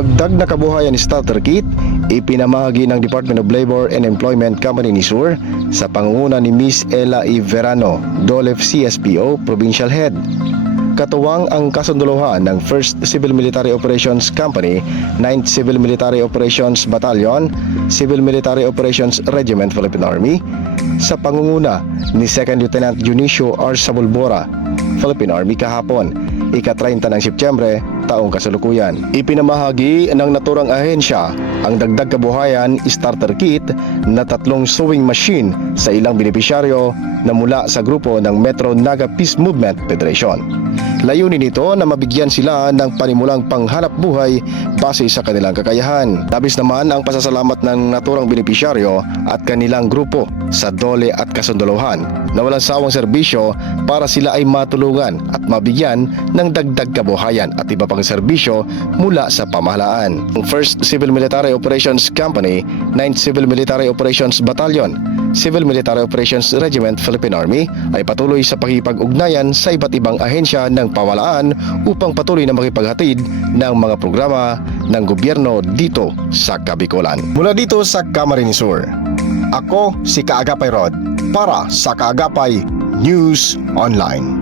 dagdag na kabuhayan starter kit ipinamahagi ng Department of Labor and Employment Company ni Sur sa pangunguna ni Miss Ella E. Verano, DOLEF CSPO Provincial Head. Katuwang ang kasunduluhan ng 1st Civil Military Operations Company, 9th Civil Military Operations Battalion, Civil Military Operations Regiment Philippine Army, sa pangunguna ni 2nd Lieutenant Junicio R. Sabulbora, Philippine Army kahapon, ika-30 ng Setyembre, taong kasalukuyan. Ipinamahagi ng naturang ahensya ang dagdag kabuhayan starter kit na tatlong sewing machine sa ilang benepisyaryo na mula sa grupo ng Metro Naga Peace Movement Federation. Layunin nito na mabigyan sila ng panimulang panghanap buhay base sa kanilang kakayahan. Labis naman ang pasasalamat ng naturang benepisyaryo at kanilang grupo sa dole at kasunduluhan na walang sawang serbisyo para sila ay matulungan at mabigyan ng dagdag kabuhayan at iba pang serbisyo mula sa pamahalaan. Ang 1st Civil Military Operations Company, 9th Civil Military Operations Battalion, Civil Military Operations Regiment Philippine Army ay patuloy sa pakipag-ugnayan sa iba't ibang ahensya ng pamahalaan upang patuloy na makipaghatid ng mga programa ng gobyerno dito sa Kabikolan. Mula dito sa Camarines Sur, ako si Kaagapay Rod para sa Kaagapay News Online.